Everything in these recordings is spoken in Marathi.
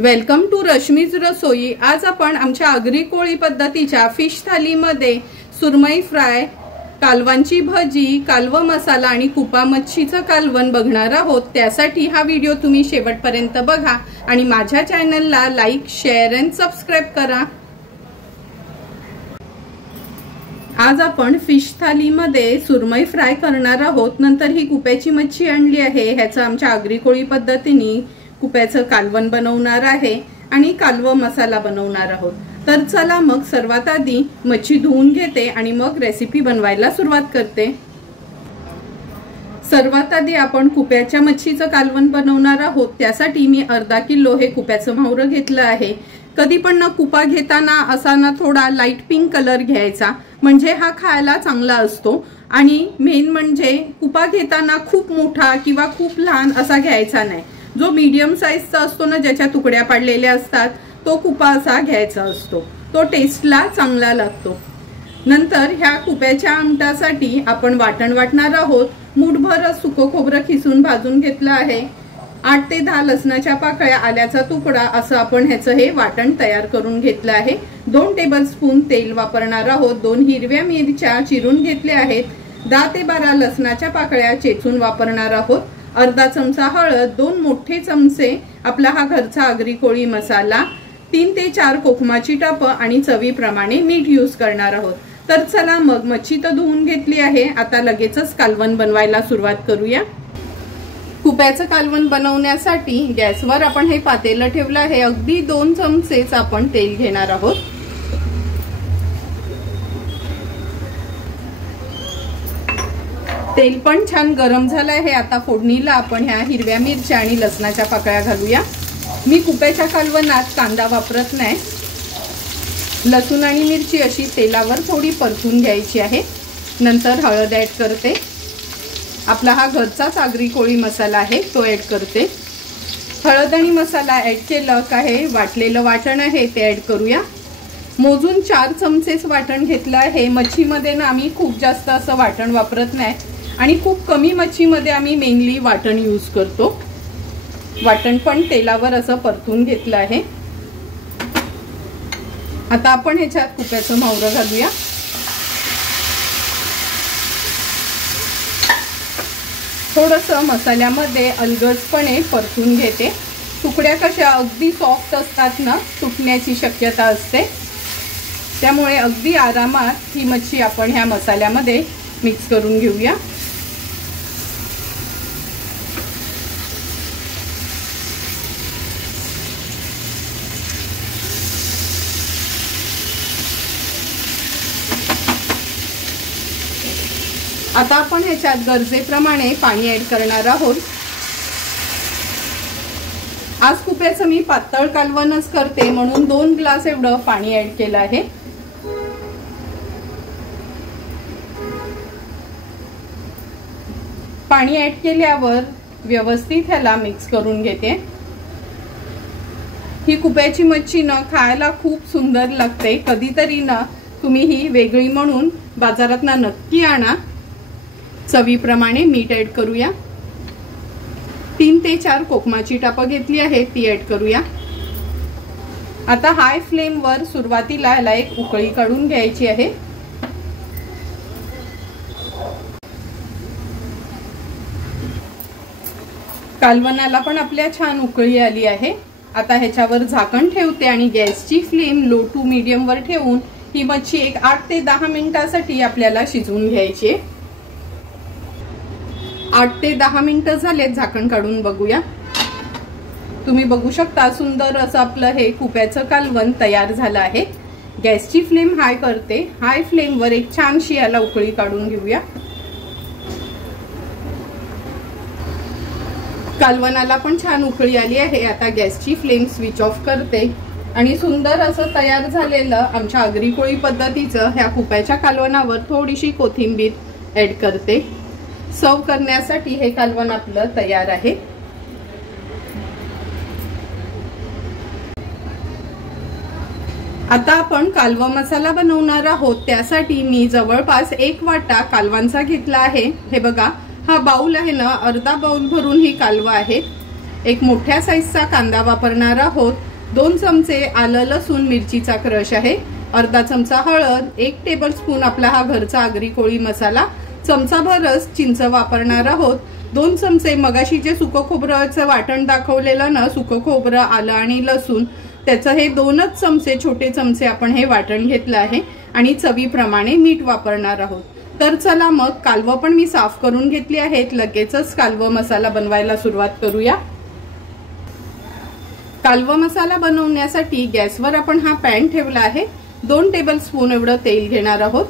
वेलकम टू रश्मीज रसोई। आज आपण आमच्या आगरी कोळी पद्धतीच्या फिश थालीमध्ये सुरमई फ्राय, कालवांची भजी, कालवा मसाला आणि कुपा मच्छीचं कालवण बघणार आहोत। त्यासाठी हा व्हिडिओ तुम्ही शेवटपर्यंत बघा आणि माझ्या चॅनलला लाईक, शेअर आणि सबस्क्राइब करा। आज आपण फिश थालीमध्ये सुरमई फ्राय करणार आहोत। नंतर ही कुप्याची मच्छी आणली आहे, ह्याचं आमच्या आगरी कोळी पद्धतीने कुप्याचं कालवण बनवणार आहे आणि कालवा मसाला बनवणार आहोत। तर चला मग सर्वात आधी मच्छी धुवून घेते आणि मग रेसिपी बनवायला सुरुवात करते। सर्वात आधी आपण कुप्याच्या मच्छीचं कालवण बनवणार आहोत। त्यासाठी मी अर्धा किलो हे कुप्याचं मावरं घेतलं आहे। कधी पण ना कुपा घेताना असा ना थोडा लाईट पिंक कलर घ्यायचा, म्हणजे हा खायला चांगला असतो। आणि मेन म्हणजे कुपा घेताना खूप मोठा किंवा खूप लहान असा घ्यायचा नाही। जो मीडियम साईजचा असतो ना, ज्याच्या तुकड्या पाडलेल्या असतात, तो कुपा असा घ्यायचा असतो, तो टेस्टला चांगला लागतो। नंतर ह्या कुप्याच्या आमटासाठी आपण वाटण वाटणार आहोत। मूठभर सुकं खोबरं खिसून भाजून घेतलं आहे। 8 ते 10 लसणाच्या पाकळ्या, आल्याचा तुकडा असं आपण ह्याचं हे वाटण तयार करून घेतलं आहे। 2 टेबलस्पून तेल वापरणार आहोत। 2 हिरव्या मिरच्या चिरून घेतल्या आहेत। 10 ते 12 लसणाच्या पाकळ्या चेचून वापरणार आहोत। अर्धा चमचा हळद, 2 मोठे चमचे आपला हा घरचा आगरी कोळी मसाला, 3 ते 4 कोकमाची टाप आणि चवीप्रमाणे मीठ यूज करणार आहोत। तर चला मग मच्छी तर धुवून घेतली आहे, आता लगेचच कालवण बनवायला सुरुवात करूया। कुप्याचं कालवण बनवण्यासाठी गॅसवर आपण हे पातेलं ठेवलं आहे। अगदी 2 चमचेच आपण तेल घेणार आहोत। तेल पण छान गरम झालं आहे। आता फोडणीला आपण ह्या हिरव्या मिरच्या आणि लसणाच्या पाकळ्या घालूया। मी कुप्याच्या कालवणात कांदा वापरत नाही। लसूण आणि मिरची अशी तेलावर थोडी परतून घ्यायची आहे। नंतर हळद ऍड करते। आपला हा घरचाच आगरी कोळी मसाला आहे, तो ऍड करते। हळद आणि मसाला ऍड केलं का हे वाटलेलं वाटण आहे ते ऍड करूया। मोजून 4 चमचेच वाटण घेतलं आहे। मच्छीमध्ये ना आम्ही खूप जास्त असं वाटण वापरत नाही आणि खूप कमी मच्छीमध्ये आम्ही मेनली वाटण यूज करतो। वाटण पण तेलावर असं परतून घेतलं आहे। आता आपण ह्याच्यात कुप्याचं मावरं घालूया। थोडंसं मसाल्यामध्ये अलगदपणे परतून घेते। तुकड्या कशा अगदी सॉफ्ट असतात ना, तुटण्याची शक्यता असते, त्यामुळे अगदी आरामात ही मच्छी आपण ह्या मसाल्यामध्ये मिक्स करून घेऊया। आता आपण ह्याच्यात गरजेप्रमाणे पाणी ऍड करणार आहोत। आज कुप्याचं मी पातळ कालवणच करते, म्हणून 2 ग्लास एवढं पाणी ऍड केलं आहे। पाणी ऍड केल्यावर व्यवस्थित ह्याला मिक्स करून घेते। ही कुप्याची मच्छी ना खायला खूप सुंदर लागते। कधीतरी ना तुम्ही ही वेगळी म्हणून बाजारात ना नक्की आणा। चवीप्रमाणे मीठ ऍड करूया। 3 ते 4 कोकमाची टाप घेतली आहे, ती ऍड करूया। आता हाय फ्लेम वर सुरुवातीला याला एक उकळी काढून घ्यायची आहे। कालवणाला पण आपल्या छान उकळी आली आहे। आता ह्याच्यावर झाकण ठेवते आणि गॅसची फ्लेम लो टू मीडियम वर ठेवून ही मच्छी एक 8 ते 10 मिनिटांसाठी आपल्याला शिजवून घ्यायची आहे। 8 ते 10 मिनिटं झालेत, झाकण काढून बघूया। तुम्ही बघू शकता सुंदर असं आपलं हे कुप्याचं कालवण तयार झालं आहे। गॅसची फ्लेम हाय करते। हाय फ्लेम वर एक छानशी याला उकळी काढून घेऊया। कालवणाला पण छान उकळी आली आहे। आता गॅसची फ्लेम स्विच ऑफ करते आणि सुंदर असं तयार झालेलं आमच्या आगरी कोळी पद्धतीचं ह्या कुप्याच्या कालवणावर थोडीशी कोथिंबीर ऍड करते। सर्व करण्यासाठी हे कालवण आपलं तयार आहे। आता आपण कालवा मसाला बनवणार आहोत। त्यासाठी मी जवळपास 1 वाटा कालवांचा घेतला आहे। हे बघा, हा बाउल आहे ना, अर्धा बाउल भरून ही कालवा आहे। एक मोठ्या साईजचा कांदा वापरणार आहोत। 2 चमचे आलं लसूण मिरचीचा क्रश आहे, अर्धा चमचा हळद, 1 टेबलस्पून आपला हा घरचा आगरी कोळी मसाला, चमचाभरच चिंच वापरणार आहोत, 2 चमचे मगाशी जे सुकं खोबऱ्याचं वाटण दाखवलेलं ना, सुकं खोबरं आलं आणि लसूण, त्याचं हे 2च चमचे छोटे चमचे आपण हे वाटण घेतलं आहे आणि चवीप्रमाणे मीठ वापरणार आहोत। तर चला मग कालवं पण मी साफ करून घेतली आहेत, लगेचच कालवं मसाला बनवायला सुरुवात करूया। कालवा मसाला बनवण्यासाठी गॅसवर आपण हा पॅन ठेवला आहे, 2 टेबलस्पून एवढं तेल घेणार आहोत।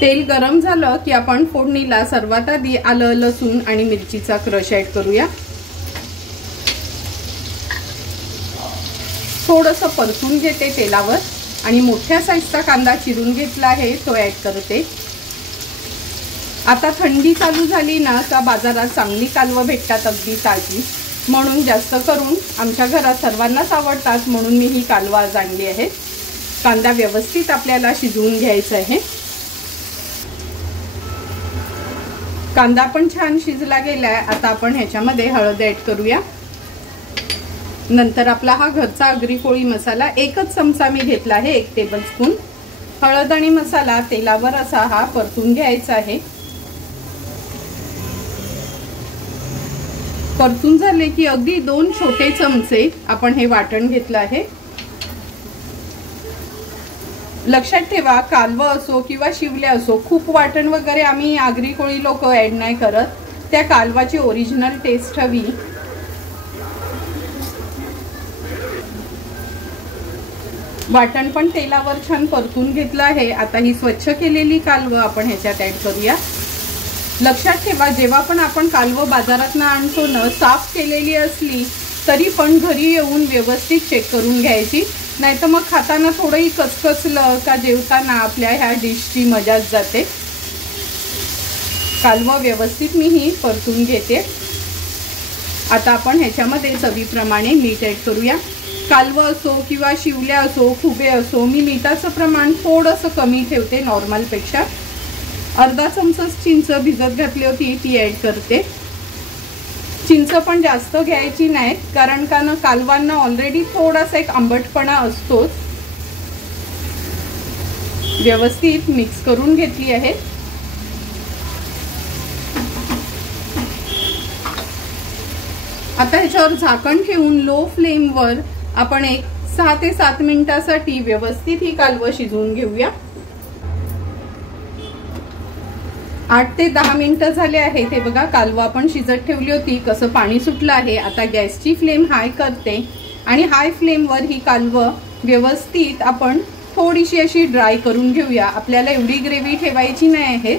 तेल गरम झालं की आपण फोडणीला सर्वात आधी आलं लसूण आणि मिरचीचा क्रश ऍड करूया। थोडंसं परतून घेते तेलावर आणि मोठ्या साईजचा कांदा चिरून घेतला आहे तो ऍड करते। आता थंडी चालू झाली ना का बाजारात चांगली कालवं भेटतात अगदी ताजी, म्हणून जास्त करून आमच्या घरात सर्वांनाच आवडतात, म्हणून मी ही कालवं आज आणली आहे। कांदा व्यवस्थित आपल्याला शिजवून घ्यायचा आहे। कांदा पण छान शिजला गेलाय। आता आपण ह्याच्यामध्ये हळद ऍड करूया। नंतर आपला हा घरचा आगरी कोळी मसाला 1च चमचा मी घेतला आहे, 1 टेबलस्पून। हळद आणि मसाला तेलावर असा हा परतून घ्यायचा आहे। परतून झाले की अगदी 2 छोटे चमचे आपण हे वाटण घेतलं आहे। लक्षात ठेवा, कालवं असो किंवा शिवले असो, खूप वाटण वगैरे आम्ही आगरी कोळी लोक ऍड नाही करत, त्या कालवाची ओरिजिनल टेस्ट हवी। वाटण पण तेलावर छान परतून घेतलं आहे। आता ही स्वच्छ केलेली कालवं आपण ह्याच्यात ऍड करूया। लक्षात ठेवा, जेव्हा पण आपण कालवं बाजारातून आणतो ना, साफ केलेली असली तरी पण घरी येऊन व्यवस्थित चेक करून घ्यायची, नाहीतर मग खाताना थोडंही कचकचलं का जेवताना आपल्या ह्या डिशची मजाच जाते। कालवं व्यवस्थित मी ही परतून घेते। आता आपण ह्याच्यामध्ये चवीप्रमाणे मीठ ऍड करूया। कालवं असो किंवा शिवल्या असो, खुबे असो, मी मिठाचं प्रमाण थोडंसं कमी ठेवते नॉर्मलपेक्षा। अर्धा चमचा चिंच भिजत घातली होती ती ऍड करते। चिंच पण जास्त घ्यायची नाही, कारण का ना कालवांना ऑलरेडी थोडासा एक आंबटपणा असतोच। व्यवस्थित मिक्स करून घेतली आहे। आता ह्याच्यावर झाकण ठेवून लो फ्लेमवर आपण एक 6 ते 7 मिनिटांसाठी व्यवस्थित ही कालवं शिजवून घेऊया। 8 ते 10 मिनिटं झाले आहे। ते बघा, कालवं आपण शिजत ठेवली होती, कसं पाणी सुटलं आहे। आता गॅसची फ्लेम हाय करते आणि हाय फ्लेमवर ही कालवं व्यवस्थित आपण थोडीशी अशी ड्राय करून घेऊया। आपल्याला एवढी ग्रेव्ही ठेवायची नाही आहे।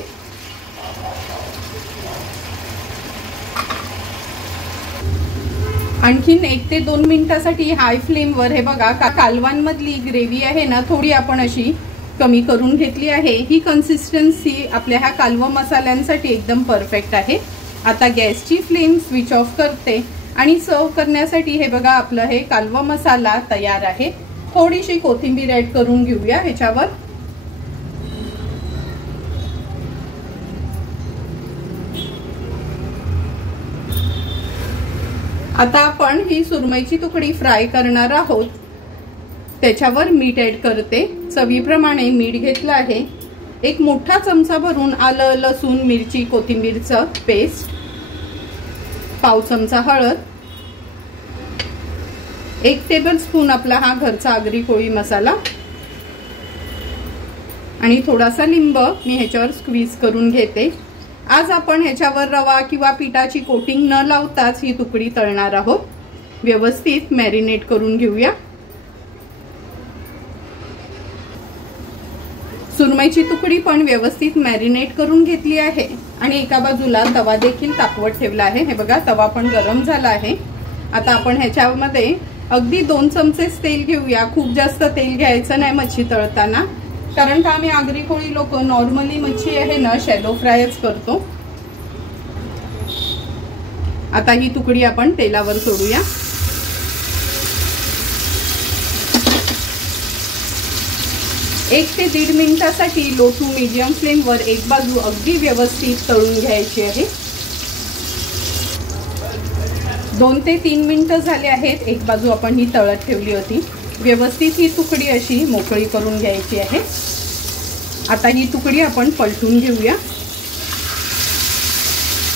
आणखीन 1 ते 2 मिनिटांसाठी हाय फ्लेमवर हे बघा, कालवांमधली ग्रेव्ही आहे ना थोडी आपण अशी कमी करून घेतली आहे। ही कन्सिस्टन्सी आपल्या ह्या कालवा मसाल्यांसाठी एकदम परफेक्ट आहे। आता गॅसची फ्लेम स्विच ऑफ करते आणि सर्व करण्यासाठी हे बघा, आपलं हे कालवा मसाला तयार आहे। थोडीशी कोथिंबीर ऍड करून घेऊया ह्याच्यावर। आता आपण ही सुरमईची तुकडी फ्राय करणार आहोत, त्याच्यावर मीठ ऍड करते। चवीप्रमाणे मीठ घेतलं आहे। 1 मोठा चमचा भरून आलं लसूण मिरची कोथिंबीरचं पेस्ट, पाव चमचा हळद, 1 टेबलस्पून आपला हा घरचा आगरी कोळी मसाला आणि थोडासा लिंब मी ह्याच्यावर स्क्वीज करून घेते। आज आपण ह्याच्यावर रवा किंवा पिठाची कोटिंग न लावताच ही तुकडी तळणार आहोत। व्यवस्थित मॅरिनेट करून घेऊया। सुरमईची तुकडी पण व्यवस्थित मॅरिनेट करून घेतली आहे आणि एका बाजूला तवा देखील तापवत ठेवला आहे। हे बघा, तवा पण गरम झाला आहे। आता आपण ह्याच्यामध्ये अगदी 2 चमचेच तेल घेऊया। खूप जास्त तेल घ्यायचं नाही मच्छी तळताना, कारण का आम्ही आगरी कोळी लोक नॉर्मली मच्छी आहे ना शॅलो फ्रायच करतो। आता ही तुकडी आपण तेलावर सोडूया। एक ते 1.5 मिनिटासाठी लो टू मीडियम फ्लेमवर एक बाजू अगदी व्यवस्थित तळून घ्यायची आहे। 2 ते 3 मिनिटं झाले आहेत। एक बाजू आपण ही तळत ठेवली होती। व्यवस्थित ही तुकडी अशी मोकळी करून घ्यायची आहे। आता ही तुकडी आपण पलटून घेऊया।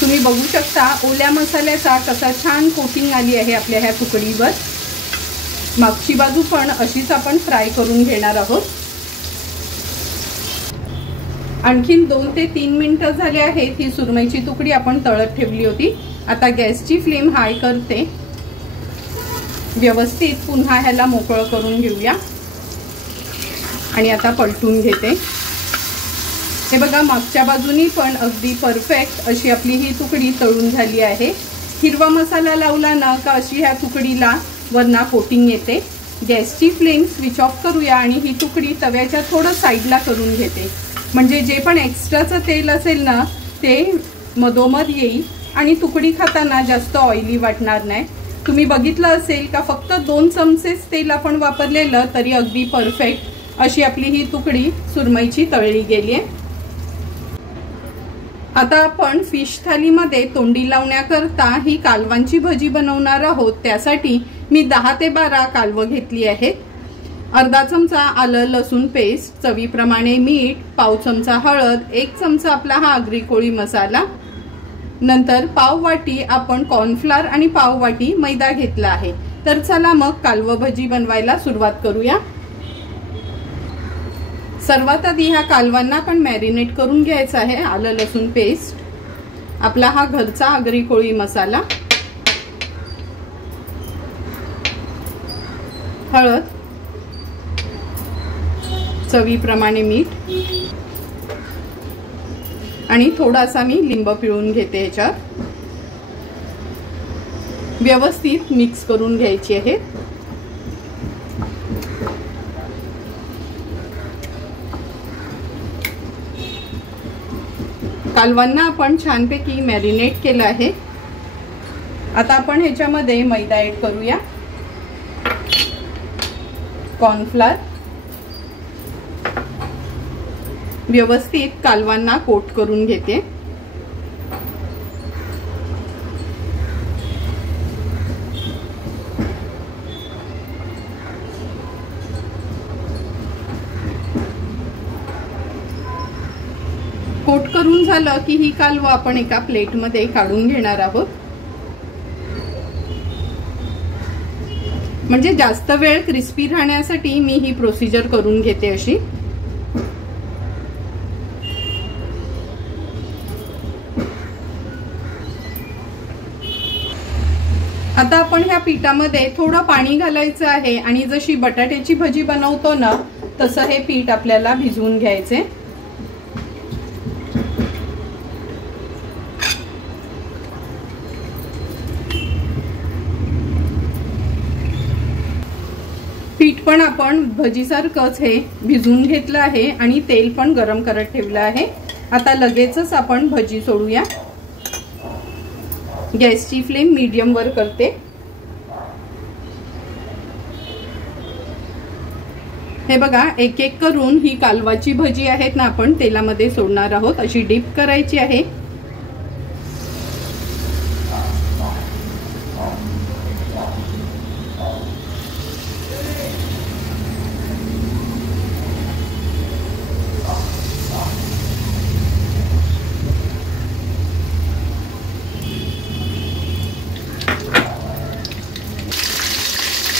तुम्ही बघू शकता ओल्या मसाल्याचा कसा छान कोटिंग आली आहे आपल्या ह्या तुकडीवर। मागची बाजू पण अशीच आपण फ्राय करून घेणार आहोत। आणखीन 2 ते 3 मिनिटं झाले आहेत। ही सुरमईची तुकडी आपण तळत ठेवली होती। आता गॅसची फ्लेम हाय करते। व्यवस्थित पुन्हा ह्याला मोकळं करून घेऊया आणि आता पलटून घेते। हे बघा मागच्या बाजूनी पण अगदी परफेक्ट अशी आपली ही तुकडी तळून झाली आहे। हिरवा मसाला लावला ना का अशी ह्या तुकडीला वरना कोटिंग येते। गॅसची फ्लेम स्विच ऑफ करूया आणि ही तुकडी तव्याच्या थोडं साईडला करून घेते, म्हणजे जे पण एक्स्ट्राचं तेल असेल ना ते मधोमध येईल आणि तुकडी खाताना जास्त ऑइली वाटणार नाही। तुम्ही बघितलं असेल का फक्त 2 चमचेच तेल आपण वापरलेलं तरी अगदी परफेक्ट अशी आपली ही तुकडी सुरमईची तळली गेली आहे। आता आपण फिश थालीमध्ये तोंडी लावण्याकरता ही कालवांची भजी बनवणार आहोत। त्यासाठी मी 10 ते 12 कालवं घेतली आहेत। अर्धा चमचा आलं लसूण पेस्ट, चवीप्रमाणे मीठ, पाव चमचा हळद, 1 चमचा आपला हा आगरी कोळी मसाला, नंतर पाव वाटी आपण कॉर्नफ्लोअर आणि पाव वाटी मैदा घेतला आहे। तर चला मग कालवं भजी बनवायला सुरुवात करूया। सर्वात आधी ह्या कालवांना आपण मॅरिनेट करून घ्यायचं आहे। आलं लसूण पेस्ट, आपला हा घरचा आगरी कोळी मसाला, हळद, चवीप्रमाणे मीठ आणि थोडासा मी लिंब पिळून घेते। याच्यात व्यवस्थित मिक्स करून घ्यायची आहे। कालवांना आपण छानपैकी मॅरिनेट केलं आहे। आता आपण ह्याच्यामध्ये मैदा ऍड करूया, कॉर्नफ्लोअर, व्यवस्थित कालवांना कोट करून घेते। कोट करून झालं की ही कालवं आपण एका प्लेटमध्ये काढून घेणार आहोत, म्हणजे जास्त वेळ क्रिस्पी राहण्यासाठी मी ही प्रोसिजर करून घेते अशी। आता आपण ह्या पिठामध्ये थोडं पाणी घालायचं आहे आणि जशी बटाट्याची भजी बनवतो ना तसं हे पीठ आपल्याला भिजवून घ्यायचे। पीठ पण आपण भजीसारखंच हे भिजवून घेतलं आहे आणि तेल पण गरम करत ठेवलं आहे। आता लगेचच आपण भजी सोडूया। गॅसची फ्लेम मीडियम वर करते। हे बघा एक एक करून ही कालवाची भजी आहेत ना आपण तेलामध्ये सोडणार आहोत। अशी डीप करायची आहे।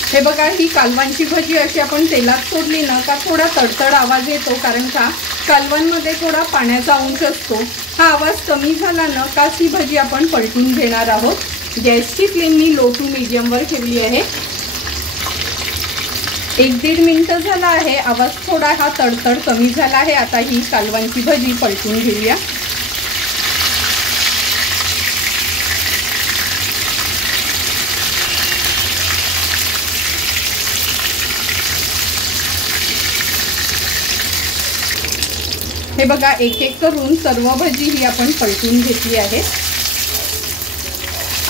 हे बघा ही कालवांची भजी अशी आपण तेलात सोडली ना का थोडा तडतड आवाज येतो, कारण का कालवांमध्ये थोडा पाण्याचा अंश असतो। हा आवाज कमी झाला ना का ही भजी आपण पलटून घेणार आहोत। गॅसची फ्लेम मी लो टू मीडियम वर ठेवली आहे। 1-1.5 मिनिटं झाला आहे। आवाज थोडा हा तडतड कमी झाला आहे। आता ही कालवांची भजी पलटून घेऊया। हे बघा एक एक करून सर्व भजी ही आपण पलटून घेतली आहे।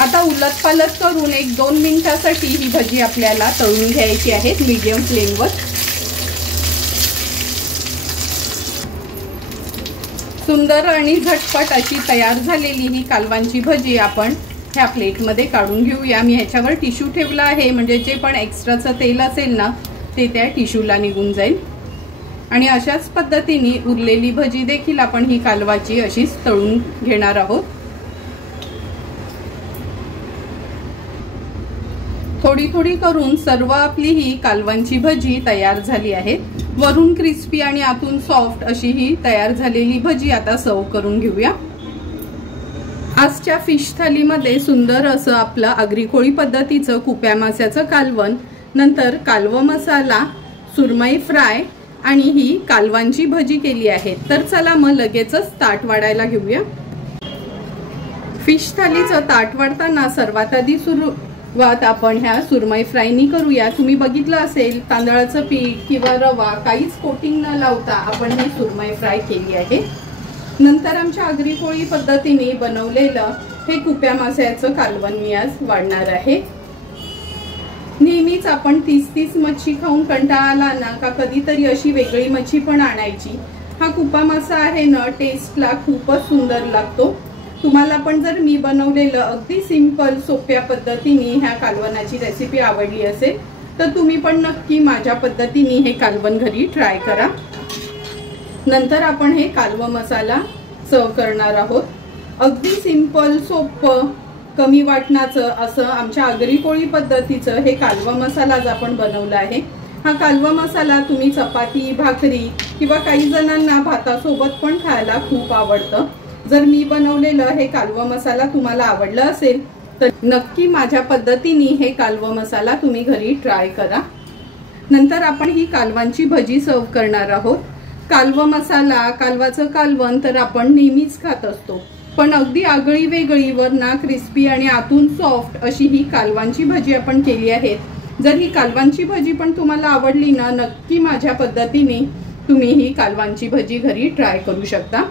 आता उलट पालट करून 1-2 मिनिटांसाठी ही भजी आपल्याला तळून घ्यायची आहे मीडियम फ्लेमवर। सुंदर आणि झटपट अशी तयार झालेली ही कालवांची भजी आपण ह्या प्लेटमध्ये काढून घेऊया। मी ह्याच्यावर टिश्यू ठेवला आहे, म्हणजे जे पण एक्स्ट्राचं तेल असेल ना ते त्या टिश्यूला निघून जाईल। आणि अशाच पद्धतीने उरलेली भजी देखील आपण ही कालवाची अशीच तळून घेणार आहोत। थोडी थोडी करून सर्व आपली ही कालवांची भजी तयार झाली आहे। वरून क्रिस्पी आणि आतून सॉफ्ट अशी ही तयार झालेली भजी आता सर्व करून घेऊया। आजच्या फिश थालीमध्ये सुंदर असं आपलं आगरी कोळी पद्धतीचं कुप्या माशाचं कालवण, नंतर कालवा मसाला, सुरमई फ्राय आणि ही कालवांची भजी केली आहे। तर चला मग लगेचच ताट वाढायला घेऊया। फिश थालीचं ताट वाढताना सर्वात आधी सुरुवात आपण ह्या सुरमई फ्रायनी करूया। तुम्ही बघितलं असेल तांदळाचं पीठ किंवा रवा काहीच कोटिंग न लावता आपण ही सुरमई फ्राय केली आहे। नंतर आमच्या आगरी कोळी पद्धतीने बनवलेलं हे कुप्या माशाचं कालवण मी आज वाढणार आहे। नेहमीच आपण 30 मच्छी खाऊन कंटाळा आला ना का कधीतरी अशी वेगळी मच्छी पण आणायची। हा कुपा मासा आहे ना टेस्टला खूपच सुंदर लागतो। तुम्हाला पण जर मी बनवलेलं अगदी सिंपल सोप्या पद्धतीने ह्या कालवणाची रेसिपी आवडली असेल तर तुम्ही पण नक्की माझ्या पद्धतीने हे कालवण घरी ट्राय करा। नंतर आपण हे कालवा मसाला सर्व करणार आहोत। अगदी सिंपल सोपं कमी वाटणाचं असं आमच्या आगरी कोळी पद्धतीचं हे कालवा मसाला आज आपण बनवला आहे। हा कालवा मसाला तुम्ही चपाती भाकरी किंवा काही जणांना भातासोबत पण खायला खूप आवडतं। जर मी बनवलेलं हे कालवा मसाला तुम्हाला आवडलं असेल तर नक्की माझ्या पद्धतीने हे कालवा मसाला तुम्ही घरी ट्राय करा। नंतर आपण ही कालवांची भजी सर्व करणार आहोत। कालवा मसाला कालवाचं कालवण तर आपण नेहमीच खात असतो, पण अगदी आगळी वेगळी वरना क्रिस्पी आणि आतून सॉफ्ट अशी ही कालवांची भजी आपण केली आहे। जर ही कालवांची भजी पण तुम्हाला आवडली ना नक्की माझ्या पद्धतीने तुम्ही ही कालवांची भजी घरी ट्राय करू शकता।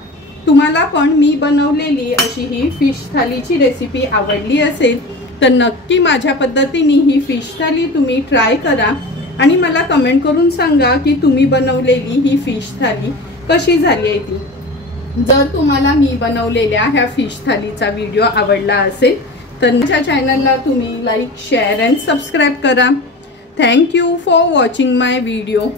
तुम्हाला पण मी बनवलेली अशी ही फिश थालीची रेसिपी आवडली असेल तर नक्की माझ्या पद्धतीने ही फिश थाली तुम्ही ट्राय करा आणि मला कमेंट करून सांगा की तुम्ही बनवलेली ही फिश थाली कशी झाली आहे ती। जर तुम्हाला मी बनवलेल्या ह्या फिश थालीचा व्हिडिओ आवडला असेल तर माझ्या चॅनलला तुम्ही लाईक शेअर अँड सबस्क्राईब करा। Thank you for watching my video.